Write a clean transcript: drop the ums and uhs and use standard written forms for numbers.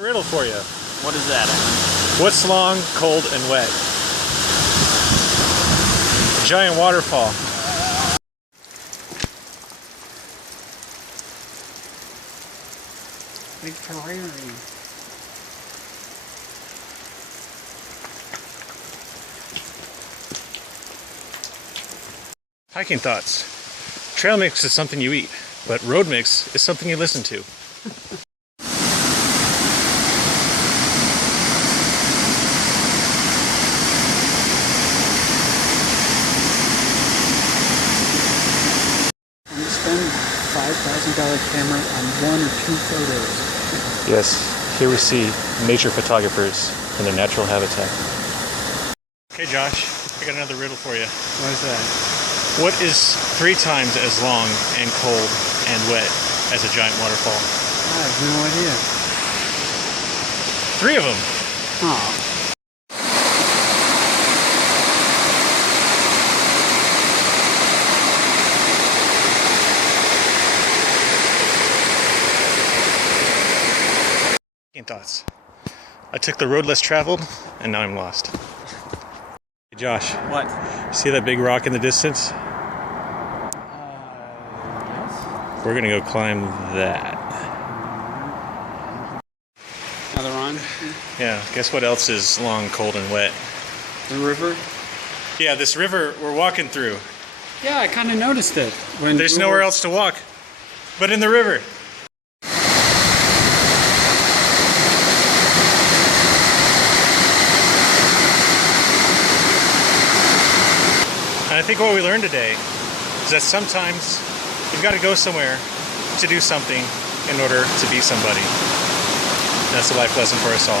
Riddle for you. What is that? What's long, cold, and wet? A giant waterfall. Big terrarium. Hiking thoughts. Trail mix is something you eat, but road mix is something you listen to. I'm gonna spend $5,000 camera on 1 or 2 photos. Yes, here we see nature photographers in their natural habitat. Okay, Josh, I got another riddle for you. What is that? What is 3 times as long and cold and wet as a giant waterfall? I have no idea. 3 of them. Oh. Thoughts. I took the road less traveled, and now I'm lost. Hey Josh. What? See that big rock in the distance? Yes. We're gonna go climb that. Another on? Yeah, guess what else is long, cold, and wet? The river? Yeah, this river we're walking through. Yeah, I kind of noticed it. When There's nowhere else to walk but in the river. And I think what we learned today is that sometimes you've got to go somewhere to do something in order to be somebody. That's a life lesson for us all.